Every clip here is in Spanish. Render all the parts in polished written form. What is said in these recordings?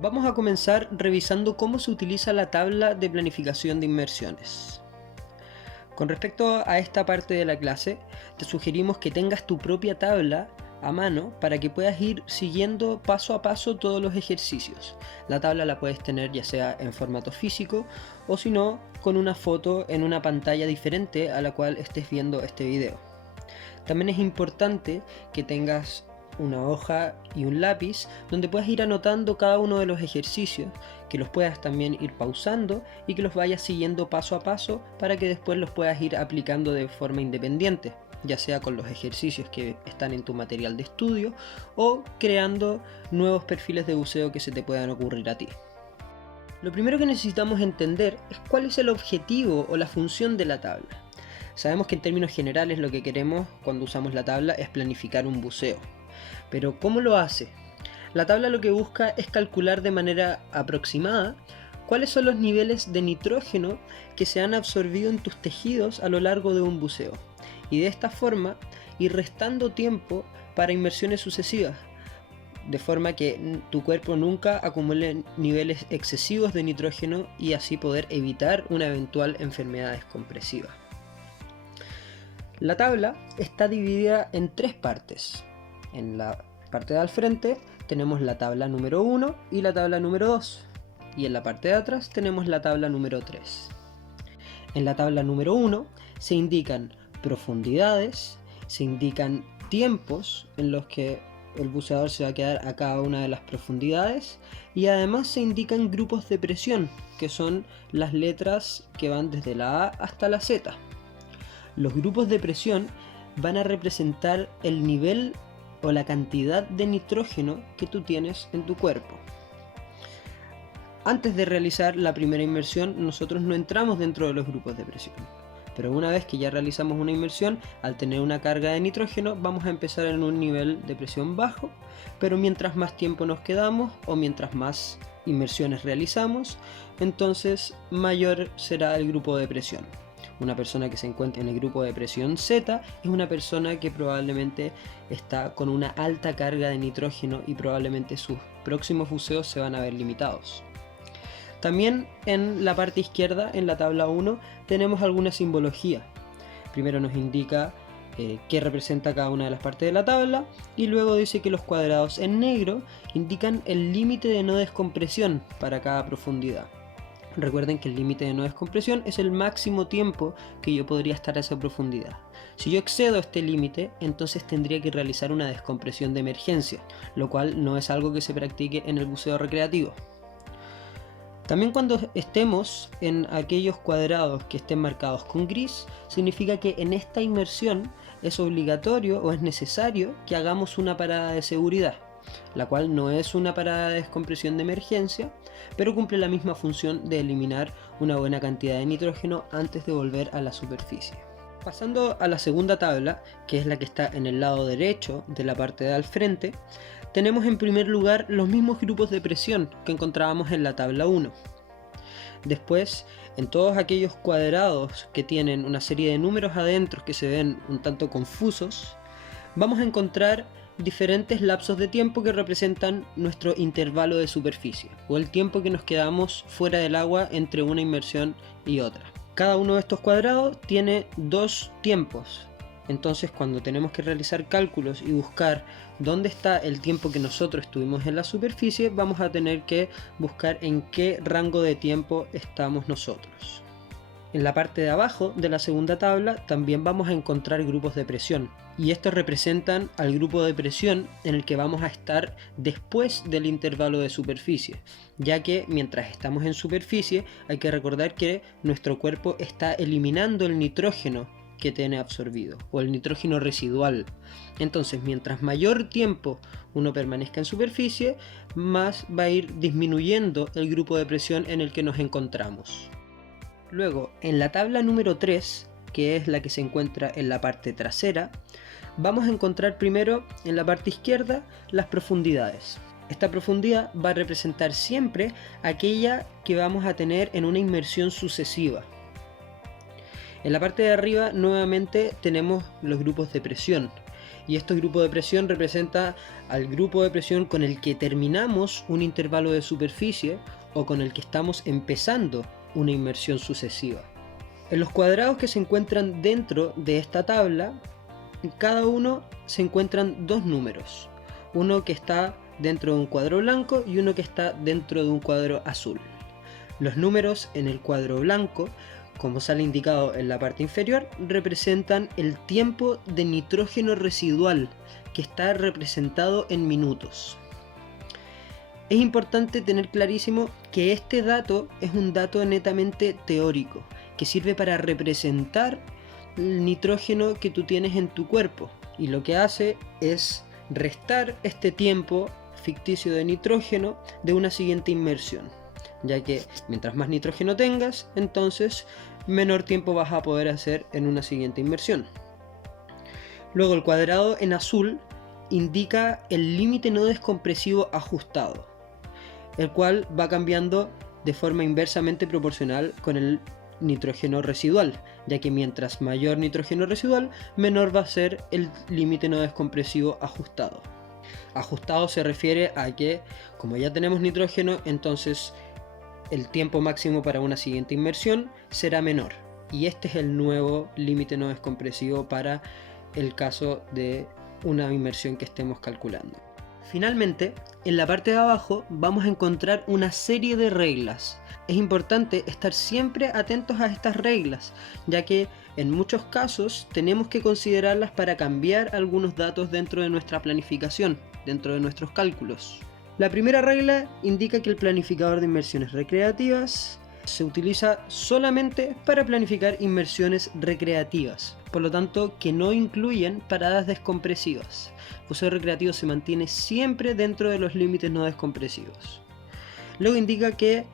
Vamos a comenzar revisando cómo se utiliza la tabla de planificación de inmersiones. Con respecto a esta parte de la clase, te sugerimos que tengas tu propia tabla a mano para que puedas ir siguiendo paso a paso todos los ejercicios. La tabla la puedes tener ya sea en formato físico o si no con una foto en una pantalla diferente a la cual estés viendo este video. También es importante que tengas una hoja y un lápiz donde puedas ir anotando cada uno de los ejercicios, que los puedas también ir pausando y que los vayas siguiendo paso a paso para que después los puedas ir aplicando de forma independiente, ya sea con los ejercicios que están en tu material de estudio o creando nuevos perfiles de buceo que se te puedan ocurrir a ti. Lo primero que necesitamos entender es cuál es el objetivo o la función de la tabla. Sabemos que en términos generales lo que queremos cuando usamos la tabla es planificar un buceo. Pero ¿cómo lo hace? La tabla lo que busca es calcular de manera aproximada cuáles son los niveles de nitrógeno que se han absorbido en tus tejidos a lo largo de un buceo. Y de esta forma ir restando tiempo para inmersiones sucesivas, de forma que tu cuerpo nunca acumule niveles excesivos de nitrógeno y así poder evitar una eventual enfermedad descompresiva. La tabla está dividida en tres partes. En la parte de al frente tenemos la tabla número 1 y la tabla número 2. Y en la parte de atrás tenemos la tabla número 3. En la tabla número 1 se indican profundidades, se indican tiempos en los que el buceador se va a quedar a cada una de las profundidades y además se indican grupos de presión, que son las letras que van desde la A hasta la Z. Los grupos de presión van a representar el nivel o la cantidad de nitrógeno que tú tienes en tu cuerpo. Antes de realizar la primera inmersión, nosotros no entramos dentro de los grupos de presión. Pero una vez que ya realizamos una inmersión, al tener una carga de nitrógeno, vamos a empezar en un nivel de presión bajo, pero mientras más tiempo nos quedamos o mientras más inmersiones realizamos, entonces mayor será el grupo de presión. Una persona que se encuentra en el grupo de presión Z es una persona que probablemente está con una alta carga de nitrógeno y probablemente sus próximos buceos se van a ver limitados. También en la parte izquierda, en la tabla 1, tenemos alguna simbología. Primero nos indica qué representa cada una de las partes de la tabla y luego dice que los cuadrados en negro indican el límite de no descompresión para cada profundidad. Recuerden que el límite de no descompresión es el máximo tiempo que yo podría estar a esa profundidad. Si yo excedo este límite, entonces tendría que realizar una descompresión de emergencia, lo cual no es algo que se practique en el buceo recreativo. También cuando estemos en aquellos cuadrados que estén marcados con gris, significa que en esta inmersión es obligatorio o es necesario que hagamos una parada de seguridad, la cual no es una parada de descompresión de emergencia, pero cumple la misma función de eliminar una buena cantidad de nitrógeno antes de volver a la superficie. Pasando a la segunda tabla, que es la que está en el lado derecho de la parte de al frente, tenemos en primer lugar los mismos grupos de presión que encontrábamos en la tabla 1. Después, en todos aquellos cuadrados que tienen una serie de números adentro que se ven un tanto confusos, vamos a encontrar diferentes lapsos de tiempo que representan nuestro intervalo de superficie o el tiempo que nos quedamos fuera del agua entre una inmersión y otra. Cada uno de estos cuadrados tiene dos tiempos, entonces cuando tenemos que realizar cálculos y buscar dónde está el tiempo que nosotros estuvimos en la superficie, vamos a tener que buscar en qué rango de tiempo estamos nosotros. En la parte de abajo de la segunda tabla también vamos a encontrar grupos de presión y estos representan al grupo de presión en el que vamos a estar después del intervalo de superficie, ya que mientras estamos en superficie hay que recordar que nuestro cuerpo está eliminando el nitrógeno que tiene absorbido o el nitrógeno residual. Entonces mientras mayor tiempo uno permanezca en superficie, más va a ir disminuyendo el grupo de presión en el que nos encontramos. Luego, en la tabla número 3, que es la que se encuentra en la parte trasera, vamos a encontrar primero en la parte izquierda las profundidades. Esta profundidad va a representar siempre aquella que vamos a tener en una inmersión sucesiva. En la parte de arriba nuevamente tenemos los grupos de presión Y este grupo de presión representa al grupo de presión con el que terminamos un intervalo de superficie o con el que estamos empezando una inmersión sucesiva. En los cuadrados que se encuentran dentro de esta tabla, en cada uno se encuentran dos números, uno que está dentro de un cuadro blanco y uno que está dentro de un cuadro azul. Los números en el cuadro blanco, como sale indicado en la parte inferior, representan el tiempo de nitrógeno residual, que está representado en minutos. Es importante tener clarísimo que este dato es un dato netamente teórico, que sirve para representar el nitrógeno que tú tienes en tu cuerpo, y lo que hace es restar este tiempo ficticio de nitrógeno de una siguiente inmersión, ya que mientras más nitrógeno tengas, entonces menor tiempo vas a poder hacer en una siguiente inmersión. Luego el cuadrado en azul indica el límite no descompresivo ajustado, el cual va cambiando de forma inversamente proporcional con el nitrógeno residual, ya que mientras mayor nitrógeno residual, menor va a ser el límite no descompresivo ajustado. Ajustado se refiere a que, como ya tenemos nitrógeno, entonces el tiempo máximo para una siguiente inmersión será menor, y este es el nuevo límite no descompresivo para el caso de una inmersión que estemos calculando. Finalmente, en la parte de abajo vamos a encontrar una serie de reglas. Es importante estar siempre atentos a estas reglas, ya que en muchos casos tenemos que considerarlas para cambiar algunos datos dentro de nuestra planificación, dentro de nuestros cálculos. La primera regla indica que el planificador de inmersiones recreativas se utiliza solamente para planificar inmersiones recreativas, por lo tanto que no incluyen paradas descompresivas. El buceo recreativo se mantiene siempre dentro de los límites no descompresivos. Luego indica que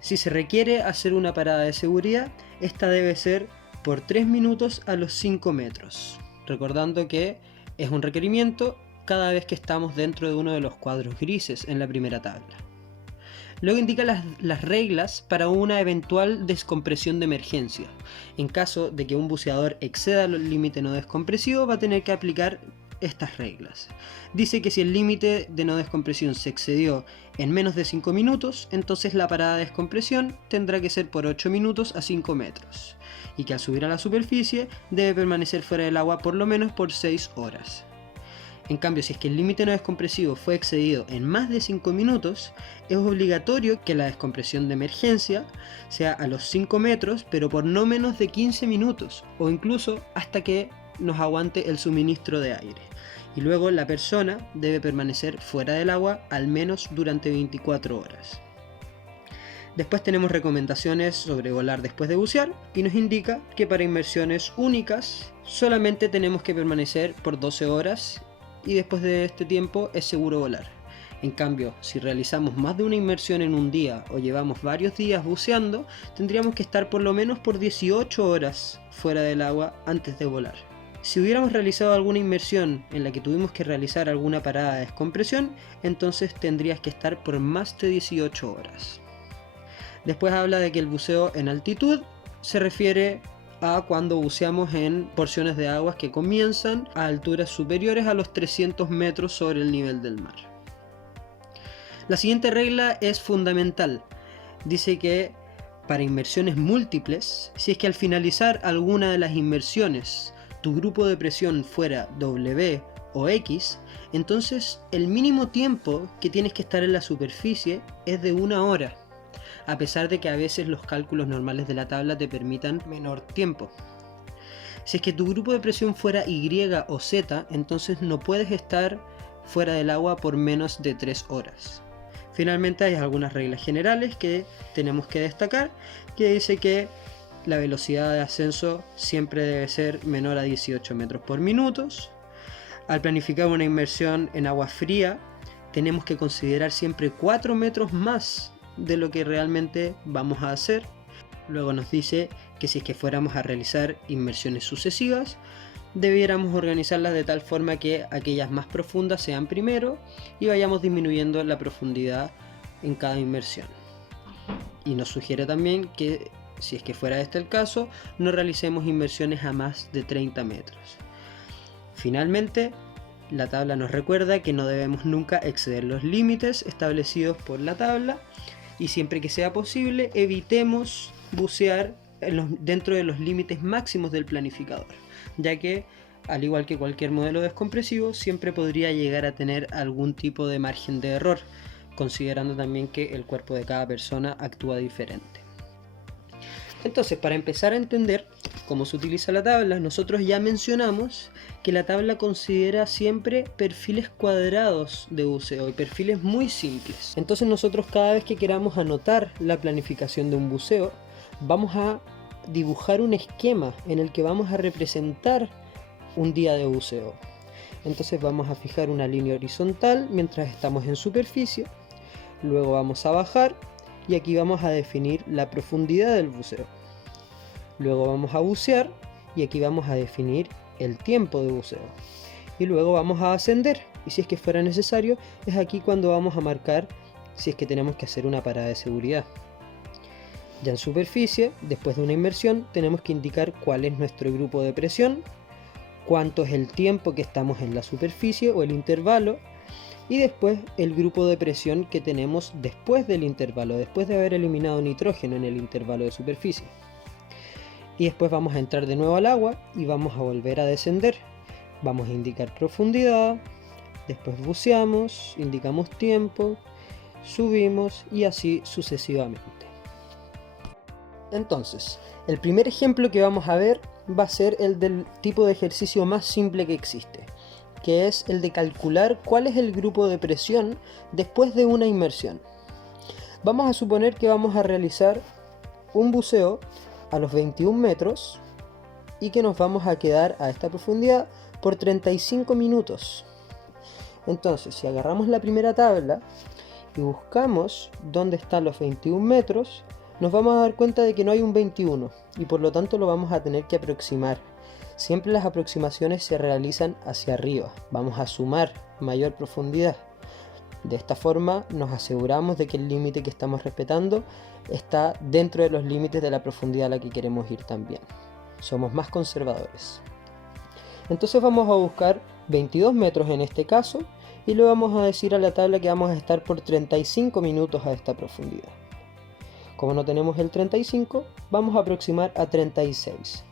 si se requiere hacer una parada de seguridad, esta debe ser por 3 minutos a los 5 metros, recordando que es un requerimiento cada vez que estamos dentro de uno de los cuadros grises en la primera tabla. Luego indica las reglas para una eventual descompresión de emergencia. En caso de que un buceador exceda el límite no descompresivo, va a tener que aplicar estas reglas. Dice que si el límite de no descompresión se excedió en menos de 5 minutos, entonces la parada de descompresión tendrá que ser por 8 minutos a 5 metros, y que al subir a la superficie debe permanecer fuera del agua por lo menos por 6 horas. En cambio, si es que el límite no descompresivo fue excedido en más de 5 minutos, es obligatorio que la descompresión de emergencia sea a los 5 metros, pero por no menos de 15 minutos, o incluso hasta que nos aguante el suministro de aire. Y luego la persona debe permanecer fuera del agua al menos durante 24 horas. Después tenemos recomendaciones sobre volar después de bucear, y nos indica que para inmersiones únicas solamente tenemos que permanecer por 12 horas y después de este tiempo es seguro volar. En cambio, si realizamos más de una inmersión en un día o llevamos varios días buceando, tendríamos que estar por lo menos por 18 horas fuera del agua antes de volar. Si hubiéramos realizado alguna inmersión en la que tuvimos que realizar alguna parada de descompresión, entonces tendrías que estar por más de 18 horas. Después habla de que el buceo en altitud se refiere a cuando buceamos en porciones de aguas que comienzan a alturas superiores a los 300 metros sobre el nivel del mar. La siguiente regla es fundamental. Dice que para inmersiones múltiples, si es que al finalizar alguna de las inmersiones tu grupo de presión fuera W o X, entonces el mínimo tiempo que tienes que estar en la superficie es de 1 hora, a pesar de que a veces los cálculos normales de la tabla te permitan menor tiempo. Si es que tu grupo de presión fuera Y o Z, entonces no puedes estar fuera del agua por menos de 3 horas. Finalmente hay algunas reglas generales que tenemos que destacar, que dice que la velocidad de ascenso siempre debe ser menor a 18 metros por minuto. Al planificar una inmersión en agua fría, tenemos que considerar siempre 4 metros más de lo que realmente vamos a hacer. Luego nos dice que si es que fuéramos a realizar inmersiones sucesivas, debiéramos organizarlas de tal forma que aquellas más profundas sean primero y vayamos disminuyendo la profundidad en cada inmersión. Y nos sugiere también que si es que fuera este el caso, no realicemos inmersiones a más de 30 metros. Finalmente, la tabla nos recuerda que no debemos nunca exceder los límites establecidos por la tabla y siempre que sea posible evitemos bucear dentro de los límites máximos del planificador, ya que al igual que cualquier modelo descompresivo siempre podría llegar a tener algún tipo de margen de error, considerando también que el cuerpo de cada persona actúa diferente. Entonces, para empezar a entender cómo se utiliza la tabla, nosotros ya mencionamos que la tabla considera siempre perfiles cuadrados de buceo y perfiles muy simples. Entonces nosotros cada vez que queramos anotar la planificación de un buceo, vamos a dibujar un esquema en el que vamos a representar un día de buceo. Entonces vamos a fijar una línea horizontal mientras estamos en superficie, luego vamos a bajar y aquí vamos a definir la profundidad del buceo. Luego vamos a bucear y aquí vamos a definir el tiempo de buceo. Y luego vamos a ascender y si es que fuera necesario, es aquí cuando vamos a marcar si es que tenemos que hacer una parada de seguridad. Ya en superficie, después de una inmersión, tenemos que indicar cuál es nuestro grupo de presión, cuánto es el tiempo que estamos en la superficie o el intervalo, y después el grupo de presión que tenemos después del intervalo, después de haber eliminado nitrógeno en el intervalo de superficie. Y después vamos a entrar de nuevo al agua y vamos a volver a descender. Vamos a indicar profundidad, después buceamos, indicamos tiempo, subimos y así sucesivamente. Entonces, el primer ejemplo que vamos a ver va a ser el del tipo de ejercicio más simple que existe, que es el de calcular cuál es el grupo de presión después de una inmersión. Vamos a suponer que vamos a realizar un buceo a los 21 metros y que nos vamos a quedar a esta profundidad por 35 minutos. Entonces, si agarramos la primera tabla y buscamos dónde están los 21 metros, nos vamos a dar cuenta de que no hay un 21 y por lo tanto lo vamos a tener que aproximar. Siempre las aproximaciones se realizan hacia arriba, vamos a sumar mayor profundidad. De esta forma nos aseguramos de que el límite que estamos respetando está dentro de los límites de la profundidad a la que queremos ir también. Somos más conservadores. Entonces vamos a buscar 22 metros en este caso y le vamos a decir a la tabla que vamos a estar por 35 minutos a esta profundidad. Como no tenemos el 35, vamos a aproximar a 36.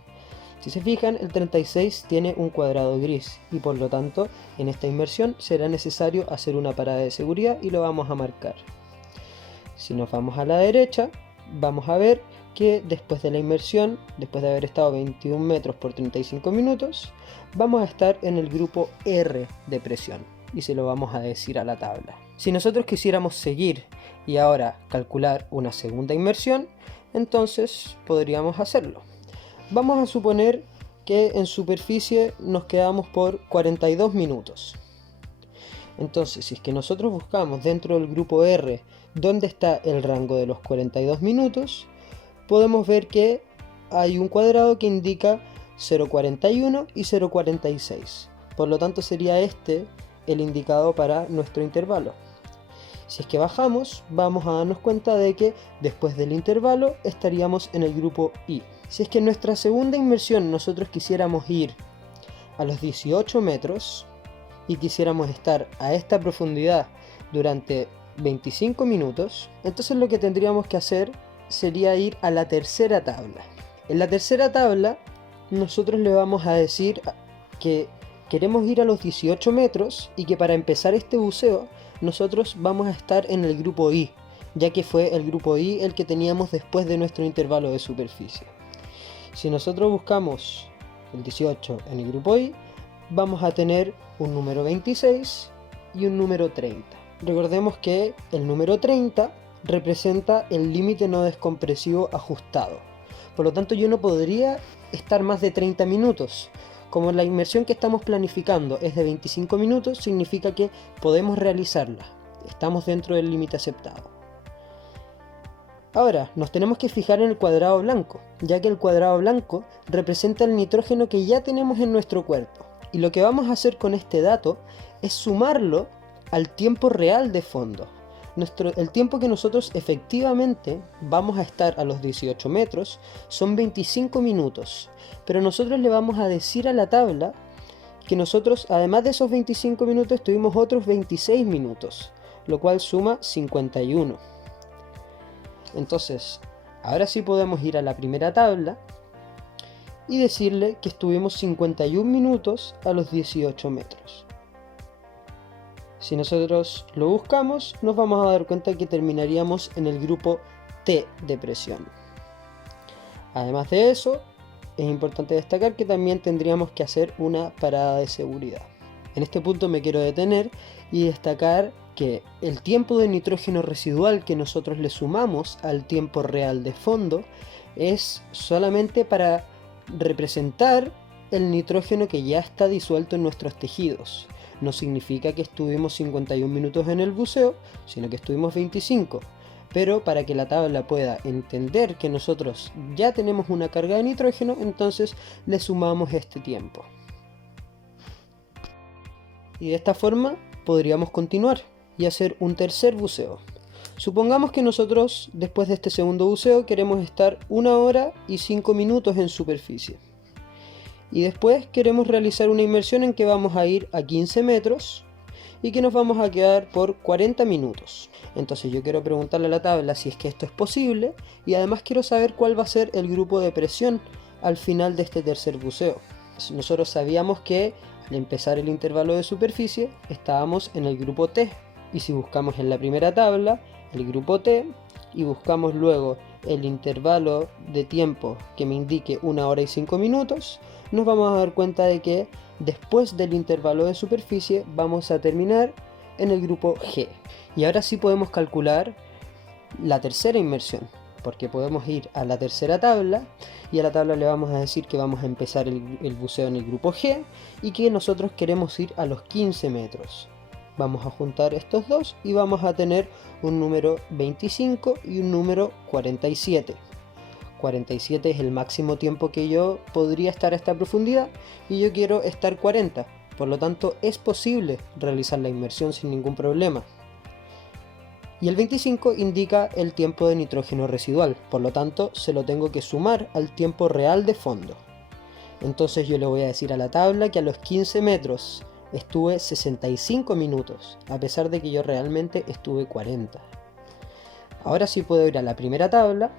Si se fijan, el 36 tiene un cuadrado gris y por lo tanto en esta inmersión será necesario hacer una parada de seguridad y lo vamos a marcar. Si nos vamos a la derecha, vamos a ver que después de la inmersión, después de haber estado 21 metros por 35 minutos, vamos a estar en el grupo R de presión y se lo vamos a decir a la tabla. Si nosotros quisiéramos seguir y ahora calcular una segunda inmersión, entonces podríamos hacerlo. Vamos a suponer que en superficie nos quedamos por 42 minutos. Entonces, si es que nosotros buscamos dentro del grupo R dónde está el rango de los 42 minutos, podemos ver que hay un cuadrado que indica 0,41 y 0,46. Por lo tanto, sería este el indicado para nuestro intervalo. Si es que bajamos, vamos a darnos cuenta de que después del intervalo estaríamos en el grupo I. Si es que en nuestra segunda inmersión nosotros quisiéramos ir a los 18 metros y quisiéramos estar a esta profundidad durante 25 minutos, entonces lo que tendríamos que hacer sería ir a la tercera tabla. En la tercera tabla nosotros le vamos a decir que queremos ir a los 18 metros y que para empezar este buceo nosotros vamos a estar en el grupo I, ya que fue el grupo I el que teníamos después de nuestro intervalo de superficie. Si nosotros buscamos el 18 en el grupo I, vamos a tener un número 26 y un número 30. Recordemos que el número 30 representa el límite no descompresivo ajustado. Por lo tanto, yo no podría estar más de 30 minutos. Como la inmersión que estamos planificando es de 25 minutos, significa que podemos realizarla. Estamos dentro del límite aceptado. Ahora, nos tenemos que fijar en el cuadrado blanco, ya que el cuadrado blanco representa el nitrógeno que ya tenemos en nuestro cuerpo. Y lo que vamos a hacer con este dato es sumarlo al tiempo real de fondo. El tiempo que nosotros efectivamente vamos a estar a los 18 metros son 25 minutos, pero nosotros le vamos a decir a la tabla que nosotros, además de esos 25 minutos, tuvimos otros 26 minutos, lo cual suma 51. Entonces, ahora sí podemos ir a la primera tabla y decirle que estuvimos 51 minutos a los 18 metros. Si nosotros lo buscamos, nos vamos a dar cuenta que terminaríamos en el grupo T de presión. Además de eso, es importante destacar que también tendríamos que hacer una parada de seguridad. En este punto me quiero detener y destacar que el tiempo de nitrógeno residual que nosotros le sumamos al tiempo real de fondo es solamente para representar el nitrógeno que ya está disuelto en nuestros tejidos. No significa que estuvimos 51 minutos en el buceo, sino que estuvimos 25. Pero para que la tabla pueda entender que nosotros ya tenemos una carga de nitrógeno, entonces le sumamos este tiempo. Y de esta forma podríamos continuar y hacer un tercer buceo. Supongamos que nosotros después de este segundo buceo queremos estar 1 hora y 5 minutos en superficie. Y después queremos realizar una inmersión en que vamos a ir a 15 metros y que nos vamos a quedar por 40 minutos. Entonces yo quiero preguntarle a la tabla si es que esto es posible y además quiero saber cuál va a ser el grupo de presión al final de este tercer buceo. Nosotros sabíamos que al empezar el intervalo de superficie estábamos en el grupo T, y si buscamos en la primera tabla el grupo T y buscamos luego el intervalo de tiempo que me indique 1 hora y 5 minutos, nos vamos a dar cuenta de que después del intervalo de superficie vamos a terminar en el grupo G. Y ahora sí podemos calcular la tercera inmersión, porque podemos ir a la tercera tabla y a la tabla le vamos a decir que vamos a empezar el buceo en el grupo G y que nosotros queremos ir a los 15 metros. Vamos a juntar estos dos y vamos a tener un número 25 y un número 47. 47 es el máximo tiempo que yo podría estar a esta profundidad y yo quiero estar 40. Por lo tanto, es posible realizar la inmersión sin ningún problema. Y el 25 indica el tiempo de nitrógeno residual, por lo tanto, se lo tengo que sumar al tiempo real de fondo. Entonces yo le voy a decir a la tabla que a los 15 metros estuve 65 minutos, a pesar de que yo realmente estuve 40. Ahora sí puedo ir a la primera tabla,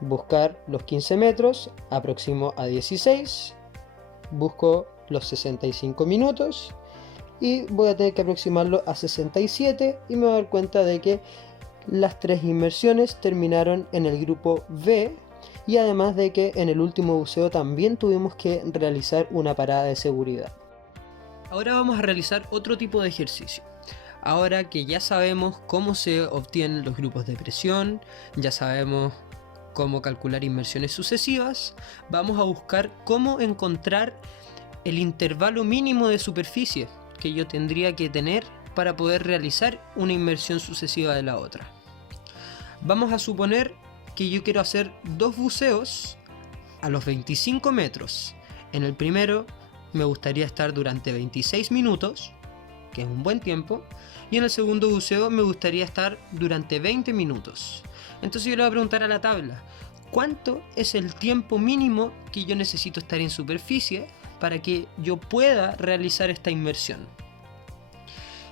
buscar los 15 metros, aproximo a 16, busco los 65 minutos y voy a tener que aproximarlo a 67 y me voy a dar cuenta de que las tres inmersiones terminaron en el grupo B y además de que en el último buceo también tuvimos que realizar una parada de seguridad. Ahora vamos a realizar otro tipo de ejercicio. Ahora que ya sabemos cómo se obtienen los grupos de presión, ya sabemos cómo calcular inmersiones sucesivas, vamos a buscar cómo encontrar el intervalo mínimo de superficie que yo tendría que tener para poder realizar una inmersión sucesiva de la otra. Vamos a suponer que yo quiero hacer dos buceos a los 25 metros. En el primero me gustaría estar durante 26 minutos, que es un buen tiempo, y en el segundo buceo me gustaría estar durante 20 minutos. Entonces yo le voy a preguntar a la tabla, ¿cuánto es el tiempo mínimo que yo necesito estar en superficie para que yo pueda realizar esta inmersión?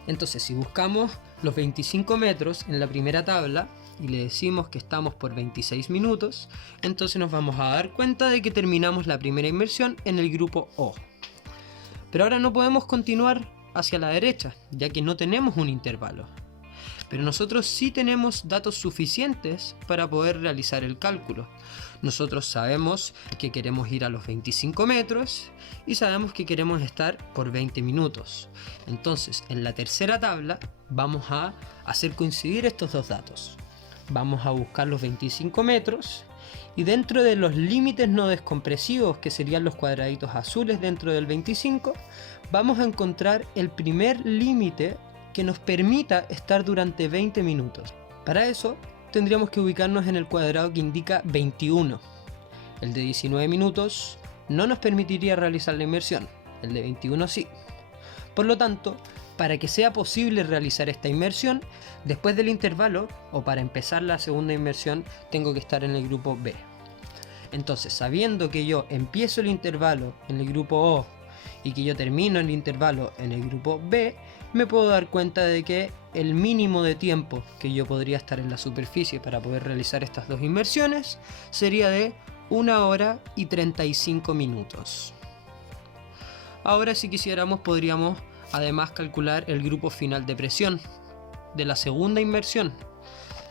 Entonces si buscamos los 25 metros en la primera tabla y le decimos que estamos por 26 minutos, entonces nos vamos a dar cuenta de que terminamos la primera inmersión en el grupo O. Pero ahora no podemos continuar hacia la derecha, ya que no tenemos un intervalo. Pero nosotros sí tenemos datos suficientes para poder realizar el cálculo. Nosotros sabemos que queremos ir a los 25 metros y sabemos que queremos estar por 20 minutos. Entonces, en la tercera tabla vamos a hacer coincidir estos dos datos. Vamos a buscar los 25 metros y dentro de los límites no descompresivos, que serían los cuadraditos azules dentro del 25, vamos a encontrar el primer límite que nos permita estar durante 20 minutos. Para eso tendríamos que ubicarnos en el cuadrado que indica 21. El de 19 minutos no nos permitiría realizar la inmersión, el de 21 sí. Por lo tanto, para que sea posible realizar esta inmersión, después del intervalo o para empezar la segunda inmersión, tengo que estar en el grupo B. Entonces, sabiendo que yo empiezo el intervalo en el grupo O y que yo termino el intervalo en el grupo B, me puedo dar cuenta de que el mínimo de tiempo que yo podría estar en la superficie para poder realizar estas dos inmersiones sería de 1 hora y 35 minutos. Ahora, si quisiéramos, podríamos además calcular el grupo final de presión de la segunda inmersión.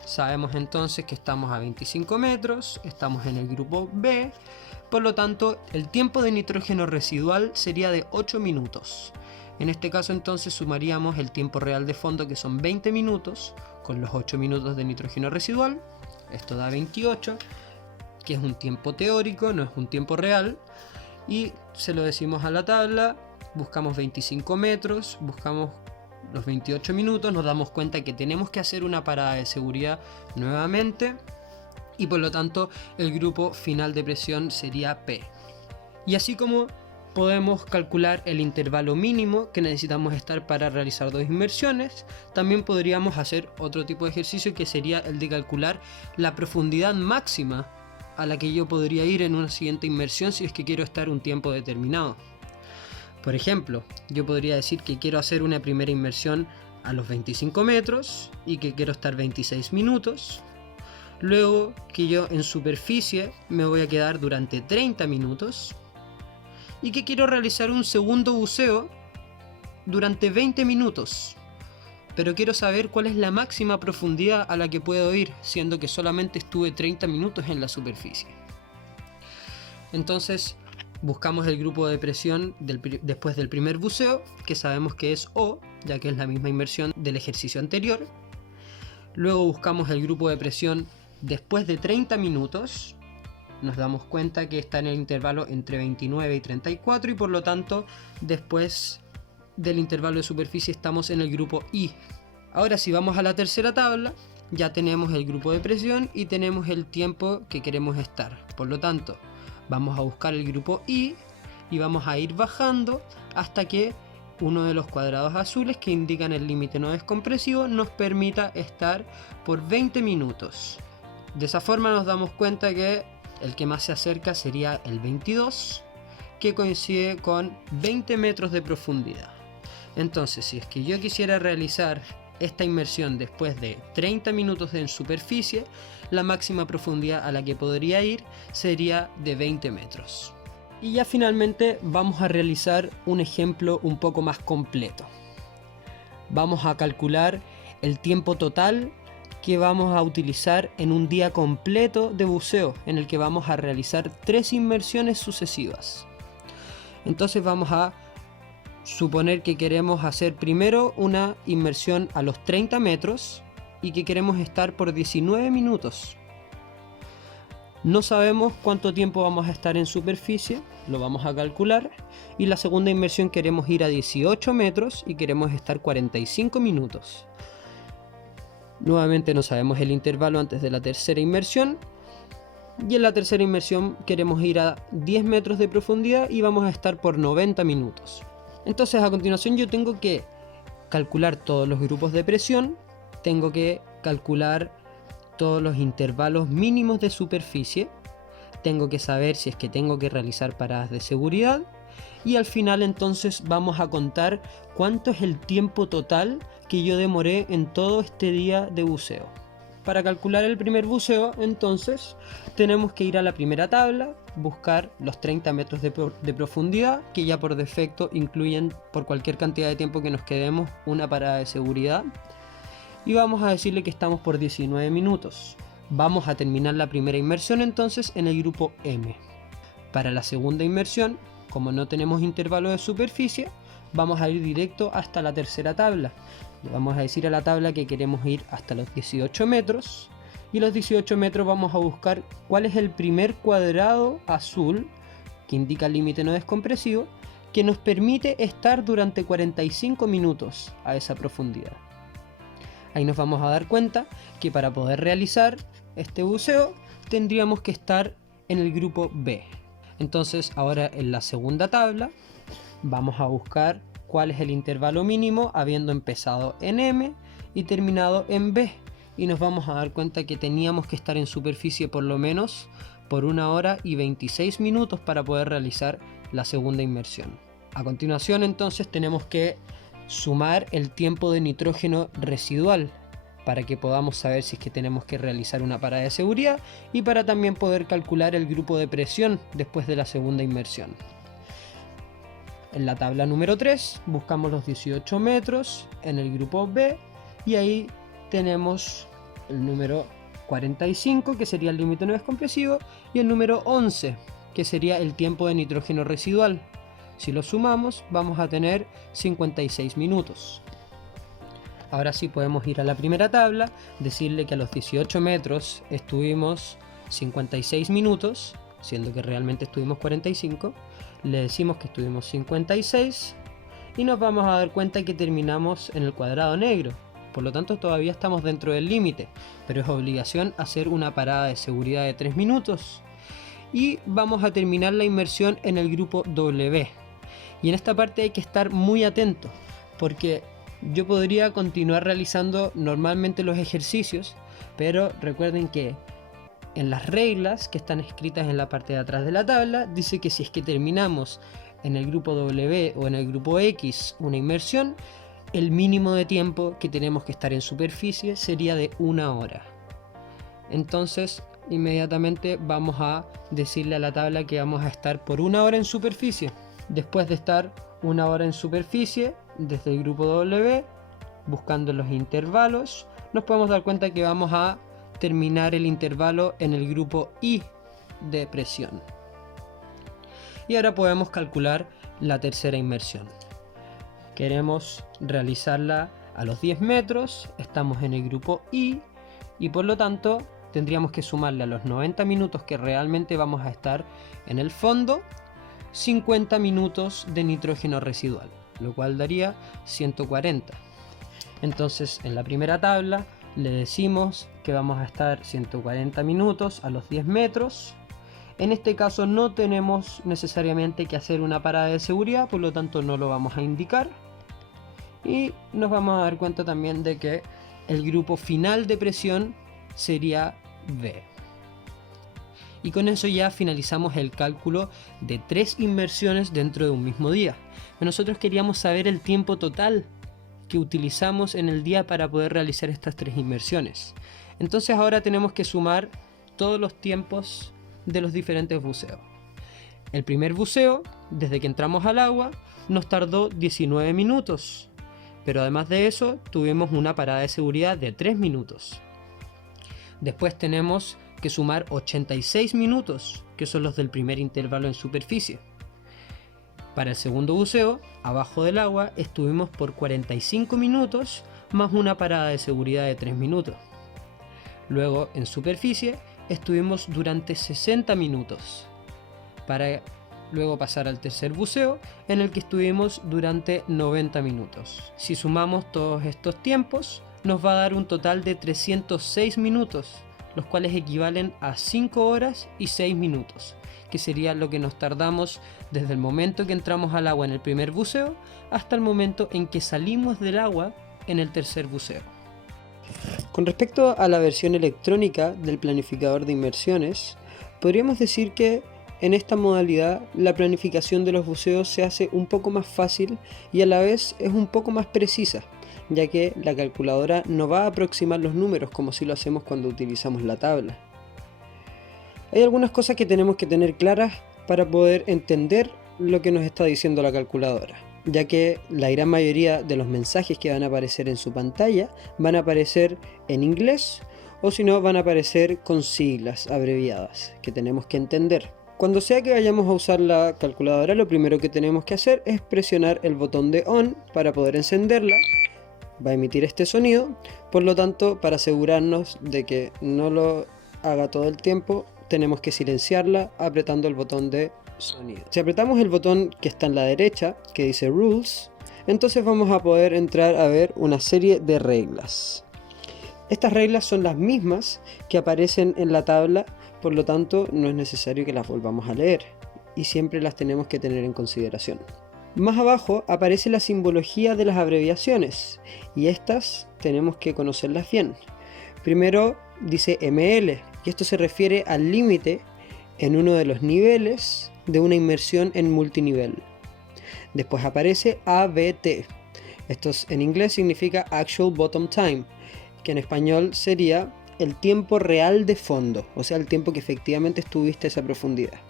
Sabemos entonces que estamos a 25 metros, estamos en el grupo B, por lo tanto el tiempo de nitrógeno residual sería de 8 minutos. En este caso entonces sumaríamos el tiempo real de fondo, que son 20 minutos, con los 8 minutos de nitrógeno residual. Esto da 28, que es un tiempo teórico, no es un tiempo real. Y se lo decimos a la tabla, buscamos 25 metros, buscamos los 28 minutos, nos damos cuenta que tenemos que hacer una parada de seguridad nuevamente y por lo tanto el grupo final de presión sería P. Y así como podemos calcular el intervalo mínimo que necesitamos estar para realizar dos inmersiones, también podríamos hacer otro tipo de ejercicio, que sería el de calcular la profundidad máxima a la que yo podría ir en una siguiente inmersión si es que quiero estar un tiempo determinado. Por ejemplo, yo podría decir que quiero hacer una primera inmersión a los 25 metros y que quiero estar 26 minutos. Luego que yo en superficie me voy a quedar durante 30 minutos. Y que quiero realizar un segundo buceo durante 20 minutos. Pero quiero saber cuál es la máxima profundidad a la que puedo ir, siendo que solamente estuve 30 minutos en la superficie. Entonces buscamos el grupo de presión después del primer buceo, que sabemos que es O, ya que es la misma inmersión del ejercicio anterior. Luego buscamos el grupo de presión después de 30 minutos. Nos damos cuenta que está en el intervalo entre 29 y 34 y por lo tanto después del intervalo de superficie estamos en el grupo I. Ahora, si vamos a la tercera tabla, ya tenemos el grupo de presión y tenemos el tiempo que queremos estar. Por lo tanto, vamos a buscar el grupo I y vamos a ir bajando hasta que uno de los cuadrados azules que indican el límite no descompresivo nos permita estar por 20 minutos. De esa forma nos damos cuenta que el que más se acerca sería el 22, que coincide con 20 metros de profundidad. Entonces, si es que yo quisiera realizar esta inmersión después de 30 minutos en superficie, la máxima profundidad a la que podría ir sería de 20 metros. Y ya finalmente vamos a realizar un ejemplo un poco más completo. Vamos a calcular el tiempo total que vamos a utilizar en un día completo de buceo, en el que vamos a realizar 3 inmersiones sucesivas. Entonces vamos a suponer que queremos hacer primero una inmersión a los 30 metros y que queremos estar por 19 minutos. No sabemos cuánto tiempo vamos a estar en superficie, lo vamos a calcular. Y la segunda inmersión queremos ir a 18 metros y queremos estar 45 minutos. Nuevamente no sabemos el intervalo antes de la tercera inmersión. Y en la tercera inmersión queremos ir a 10 metros de profundidad y vamos a estar por 90 minutos. Entonces a continuación yo tengo que calcular todos los grupos de presión, tengo que calcular todos los intervalos mínimos de superficie, tengo que saber si es que tengo que realizar paradas de seguridad y al final entonces vamos a contar cuánto es el tiempo total que yo demoré en todo este día de buceo. Para calcular el primer buceo, entonces, tenemos que ir a la primera tabla, buscar los 30 metros de profundidad, que ya por defecto incluyen por cualquier cantidad de tiempo que nos quedemos una parada de seguridad. Y vamos a decirle que estamos por 19 minutos. Vamos a terminar la primera inmersión entonces en el grupo M. Para la segunda inmersión, como no tenemos intervalo de superficie, vamos a ir directo hasta la tercera tabla. Le vamos a decir a la tabla que queremos ir hasta los 18 metros y los 18 metros vamos a buscar cuál es el primer cuadrado azul que indica el límite no descompresivo que nos permite estar durante 45 minutos a esa profundidad. Ahí nos vamos a dar cuenta que para poder realizar este buceo tendríamos que estar en el grupo B. Entonces ahora en la segunda tabla vamos a buscar cuál es el intervalo mínimo habiendo empezado en M y terminado en B. Y nos vamos a dar cuenta que teníamos que estar en superficie por lo menos por 1 hora y 26 minutos para poder realizar la segunda inmersión. A continuación entonces tenemos que sumar el tiempo de nitrógeno residual para que podamos saber si es que tenemos que realizar una parada de seguridad y para también poder calcular el grupo de presión después de la segunda inmersión. En la tabla número 3 buscamos los 18 metros en el grupo B y ahí tenemos el número 45, que sería el límite no descompresivo, y el número 11, que sería el tiempo de nitrógeno residual. Si lo sumamos vamos a tener 56 minutos. Ahora sí podemos ir a la primera tabla, decirle que a los 18 metros estuvimos 56 minutos, siendo que realmente estuvimos 45, le decimos que estuvimos 56 y nos vamos a dar cuenta que terminamos en el cuadrado negro. Por lo tanto todavía estamos dentro del límite, pero es obligación hacer una parada de seguridad de 3 minutos. Y vamos a terminar la inmersión en el grupo W. Y en esta parte hay que estar muy atento, porque yo podría continuar realizando normalmente los ejercicios, pero recuerden que en las reglas que están escritas en la parte de atrás de la tabla, dice que si es que terminamos en el grupo W o en el grupo X una inmersión, el mínimo de tiempo que tenemos que estar en superficie sería de 1 hora. Entonces inmediatamente vamos a decirle a la tabla que vamos a estar por 1 hora en superficie. Después de estar 1 hora en superficie desde el grupo W, buscando los intervalos, nos podemos dar cuenta que vamos a terminar el intervalo en el grupo I de presión. Y ahora podemos calcular la tercera inmersión. Queremos realizarla a los 10 metros, estamos en el grupo I y por lo tanto tendríamos que sumarle a los 90 minutos que realmente vamos a estar en el fondo 50 minutos de nitrógeno residual, lo cual daría 140. Entonces en la primera tabla le decimos que vamos a estar 140 minutos a los 10 metros. En este caso no tenemos necesariamente que hacer una parada de seguridad, por lo tanto no lo vamos a indicar. Y nos vamos a dar cuenta también de que el grupo final de presión sería B. Y con eso ya finalizamos el cálculo de 3 inmersiones dentro de un mismo día. Pero nosotros queríamos saber el tiempo total que utilizamos en el día para poder realizar estas 3 inmersiones. Entonces ahora tenemos que sumar todos los tiempos de los diferentes buceos. El primer buceo, desde que entramos al agua, nos tardó 19 minutos. Pero además de eso, tuvimos una parada de seguridad de 3 minutos. Después tenemos que sumar 86 minutos, que son los del primer intervalo en superficie. Para el segundo buceo, abajo del agua, estuvimos por 45 minutos, más una parada de seguridad de 3 minutos. Luego, en superficie, estuvimos durante 60 minutos, para luego pasar al tercer buceo, en el que estuvimos durante 90 minutos. Si sumamos todos estos tiempos, nos va a dar un total de 306 minutos, los cuales equivalen a 5 horas y 6 minutos, que sería lo que nos tardamos desde el momento que entramos al agua en el primer buceo hasta el momento en que salimos del agua en el tercer buceo. Con respecto a la versión electrónica del planificador de inmersiones, podríamos decir que en esta modalidad la planificación de los buceos se hace un poco más fácil y a la vez es un poco más precisa, ya que la calculadora no va a aproximar los números como si lo hacemos cuando utilizamos la tabla. Hay algunas cosas que tenemos que tener claras para poder entender lo que nos está diciendo la calculadora, ya que la gran mayoría de los mensajes que van a aparecer en su pantalla van a aparecer en inglés o si no van a aparecer con siglas abreviadas que tenemos que entender. Cuando sea que vayamos a usar la calculadora, lo primero que tenemos que hacer es presionar el botón de ON para poder encenderla. Va a emitir este sonido, por lo tanto, para asegurarnos de que no lo haga todo el tiempo, tenemos que silenciarla apretando el botón de sonido. Si apretamos el botón que está en la derecha, que dice Rules, entonces vamos a poder entrar a ver una serie de reglas. Estas reglas son las mismas que aparecen en la tabla, por lo tanto no es necesario que las volvamos a leer y siempre las tenemos que tener en consideración. Más abajo aparece la simbología de las abreviaciones y estas tenemos que conocerlas bien. Primero dice ML y esto se refiere al límite en uno de los niveles de una inmersión en multinivel. Después aparece ABT. Esto en inglés significa Actual Bottom Time, que en español sería el tiempo real de fondo, o sea, el tiempo que efectivamente estuviste a esa profundidad.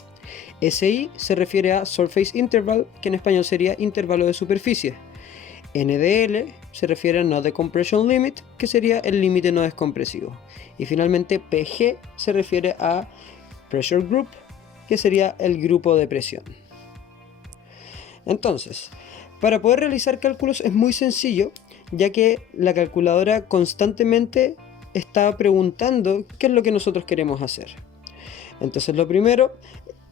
SI se refiere a Surface Interval, que en español sería intervalo de superficie. NDL se refiere a No Decompression Limit, que sería el límite no descompresivo. Y finalmente PG se refiere a Pressure Group, que sería el grupo de presión. Entonces, para poder realizar cálculos es muy sencillo, ya que la calculadora constantemente está preguntando qué es lo que nosotros queremos hacer. Entonces lo primero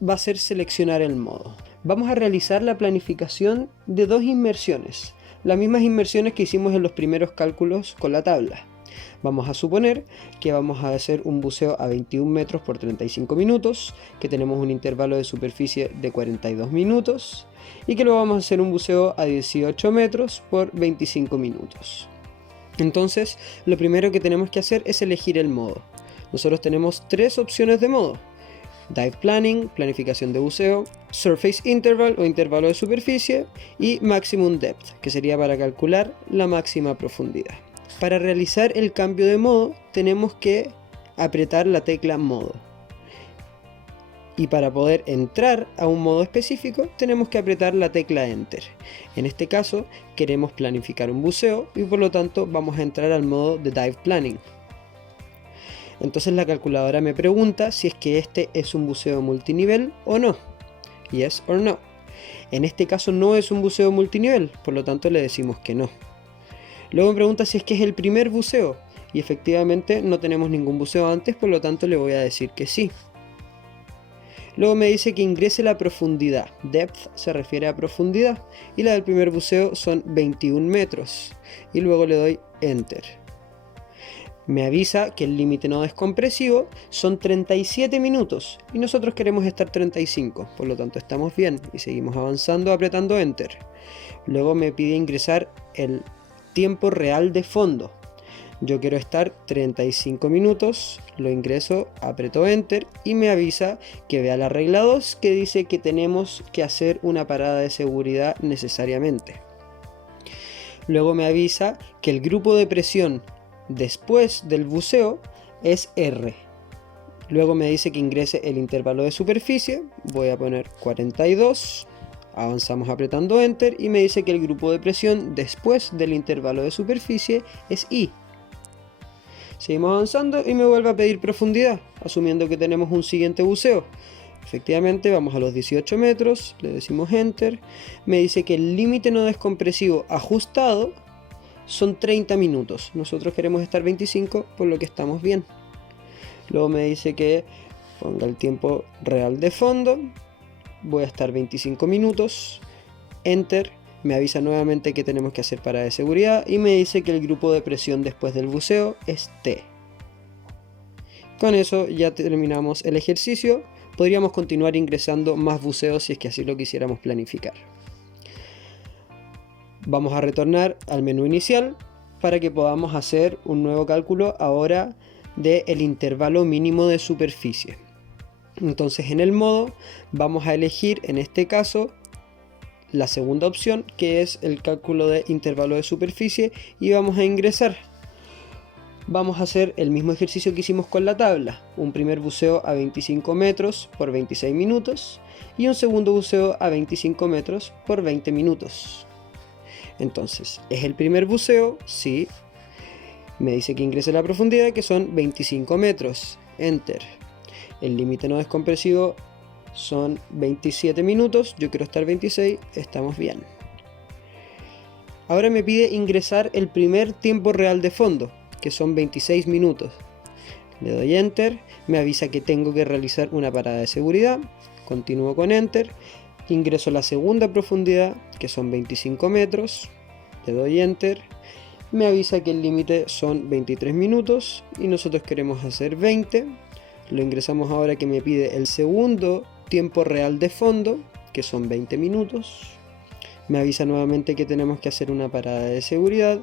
va a ser seleccionar el modo. Vamos a realizar la planificación de dos inmersiones, las mismas inmersiones que hicimos en los primeros cálculos con la tabla. Vamos a suponer que vamos a hacer un buceo a 21 metros por 35 minutos, que tenemos un intervalo de superficie de 42 minutos y que luego vamos a hacer un buceo a 18 metros por 25 minutos. Entonces, lo primero que tenemos que hacer es elegir el modo. Nosotros tenemos tres opciones de modo: Dive Planning, planificación de buceo; Surface Interval o intervalo de superficie; y Maximum Depth, que sería para calcular la máxima profundidad. Para realizar el cambio de modo tenemos que apretar la tecla modo. Y para poder entrar a un modo específico tenemos que apretar la tecla Enter. En este caso queremos planificar un buceo y por lo tanto vamos a entrar al modo de Dive Planning. Entonces la calculadora me pregunta si es que este es un buceo multinivel o no. Yes or no. En este caso no es un buceo multinivel, por lo tanto le decimos que no. Luego me pregunta si es que es el primer buceo, y efectivamente no tenemos ningún buceo antes, por lo tanto le voy a decir que sí. Luego me dice que ingrese la profundidad. Depth se refiere a profundidad, y la del primer buceo son 21 metros, y luego le doy Enter. Me avisa que el límite no descompresivo son 37 minutos, y nosotros queremos estar 35, por lo tanto estamos bien, y seguimos avanzando apretando Enter. Luego me pide ingresar el tiempo real de fondo. Yo quiero estar 35 minutos, lo ingreso, aprieto Enter y me avisa que vea la regla 2 que dice que tenemos que hacer una parada de seguridad necesariamente. Luego me avisa que el grupo de presión después del buceo es R. Luego me dice que ingrese el intervalo de superficie, voy a poner 42. Avanzamos apretando Enter y me dice que el grupo de presión después del intervalo de superficie es I. Seguimos avanzando y me vuelve a pedir profundidad, asumiendo que tenemos un siguiente buceo. Efectivamente vamos a los 18 metros, le decimos Enter, me dice que el límite no descompresivo ajustado son 30 minutos, nosotros queremos estar 25, por lo que estamos bien. Luego me dice que ponga el tiempo real de fondo. Voy a estar 25 minutos, Enter, me avisa nuevamente que tenemos que hacer parada de seguridad y me dice que el grupo de presión después del buceo es T. Con eso ya terminamos el ejercicio, podríamos continuar ingresando más buceos si es que así lo quisiéramos planificar. Vamos a retornar al menú inicial para que podamos hacer un nuevo cálculo ahora del intervalo mínimo de superficie. Entonces en el modo vamos a elegir en este caso la segunda opción, que es el cálculo de intervalo de superficie, y vamos a ingresar. Vamos a hacer el mismo ejercicio que hicimos con la tabla, un primer buceo a 25 metros por 26 minutos y un segundo buceo a 25 metros por 20 minutos. Entonces, ¿es el primer buceo? Sí. Me dice que ingrese la profundidad, que son 25 metros. Enter. El límite no descompresivo son 27 minutos, yo quiero estar 26, estamos bien. Ahora me pide ingresar el primer tiempo real de fondo, que son 26 minutos. Le doy Enter, me avisa que tengo que realizar una parada de seguridad, continúo con Enter, ingreso la segunda profundidad, que son 25 metros, le doy Enter, me avisa que el límite son 23 minutos y nosotros queremos hacer 20. Lo ingresamos ahora que me pide el segundo tiempo real de fondo, que son 20 minutos. Me avisa nuevamente que tenemos que hacer una parada de seguridad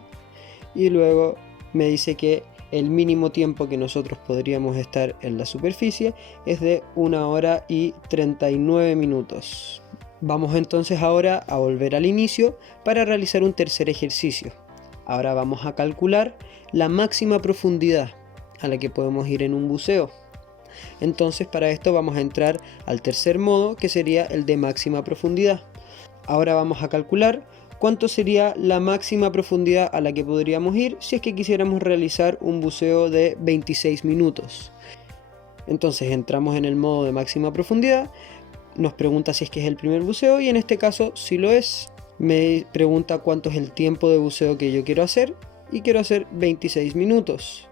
y luego me dice que el mínimo tiempo que nosotros podríamos estar en la superficie es de 1 hora y 39 minutos. Vamos entonces ahora a volver al inicio para realizar un tercer ejercicio. Ahora vamos a calcular la máxima profundidad a la que podemos ir en un buceo. Entonces para esto vamos a entrar al tercer modo, que sería el de máxima profundidad. Ahora vamos a calcular cuánto sería la máxima profundidad a la que podríamos ir si es que quisiéramos realizar un buceo de 26 minutos. Entonces entramos en el modo de máxima profundidad, nos pregunta si es que es el primer buceo y en este caso sí lo es. Me pregunta cuánto es el tiempo de buceo que yo quiero hacer y quiero hacer 26 minutos.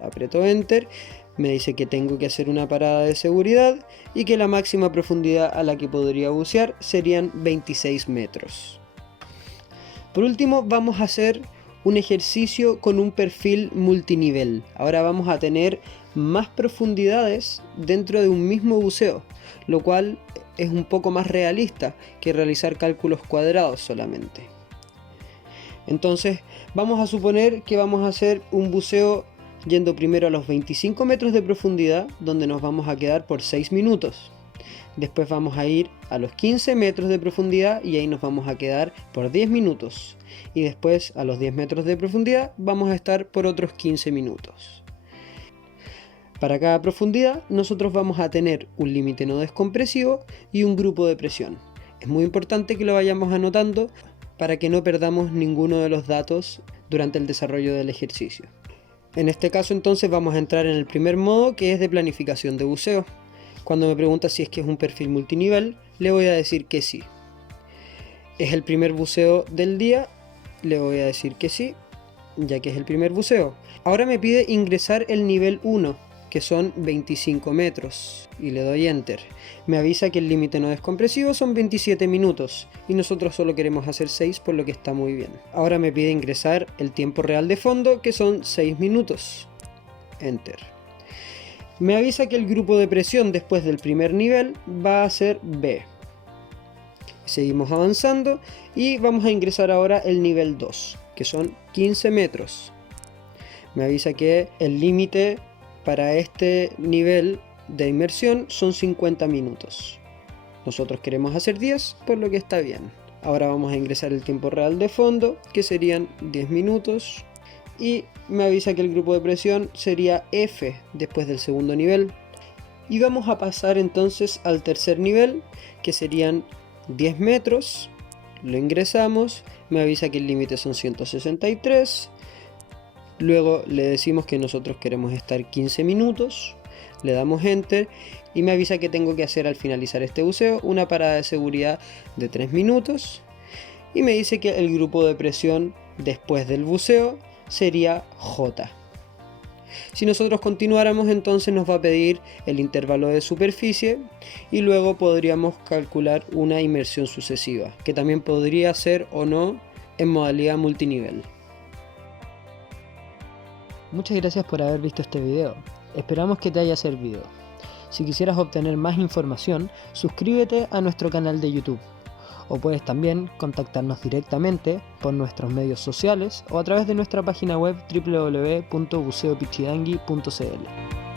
Aprieto Enter, me dice que tengo que hacer una parada de seguridad y que la máxima profundidad a la que podría bucear serían 26 metros. Por último vamos a hacer un ejercicio con un perfil multinivel. Ahora vamos a tener más profundidades dentro de un mismo buceo, lo cual es un poco más realista que realizar cálculos cuadrados solamente. Entonces vamos a suponer que vamos a hacer un buceo yendo primero a los 25 metros de profundidad, donde nos vamos a quedar por 6 minutos. Después vamos a ir a los 15 metros de profundidad y ahí nos vamos a quedar por 10 minutos. Y después a los 10 metros de profundidad vamos a estar por otros 15 minutos. Para cada profundidad nosotros vamos a tener un límite no descompresivo y un grupo de presión. Es muy importante que lo vayamos anotando para que no perdamos ninguno de los datos durante el desarrollo del ejercicio. En este caso entonces vamos a entrar en el primer modo, que es de planificación de buceo. Cuando me pregunta si es que es un perfil multinivel, le voy a decir que sí. ¿Es el primer buceo del día? Le voy a decir que sí, ya que es el primer buceo. Ahora me pide ingresar el nivel 1, que son 25 metros, y le doy Enter. Me avisa que el límite no descompresivo son 27 minutos, y nosotros solo queremos hacer 6, por lo que está muy bien. Ahora me pide ingresar el tiempo real de fondo, que son 6 minutos. Enter. Me avisa que el grupo de presión después del primer nivel va a ser B. Seguimos avanzando y vamos a ingresar ahora el nivel 2, que son 15 metros. Me avisa que el límite para este nivel de inmersión son 50 minutos. Nosotros queremos hacer 10, por lo que está bien. Ahora vamos a ingresar el tiempo real de fondo, que serían 10 minutos. Y me avisa que el grupo de presión sería F después del segundo nivel. Y vamos a pasar entonces al tercer nivel, que serían 10 metros. Lo ingresamos, me avisa que el límite son 163. Luego le decimos que nosotros queremos estar 15 minutos, le damos Enter y me avisa que tengo que hacer al finalizar este buceo una parada de seguridad de 3 minutos y me dice que el grupo de presión después del buceo sería J. Si nosotros continuáramos, entonces nos va a pedir el intervalo de superficie y luego podríamos calcular una inmersión sucesiva, que también podría ser o no en modalidad multinivel. Muchas gracias por haber visto este video, esperamos que te haya servido. Si quisieras obtener más información, suscríbete a nuestro canal de YouTube, o puedes también contactarnos directamente por nuestros medios sociales o a través de nuestra página web www.buceopichidangui.cl.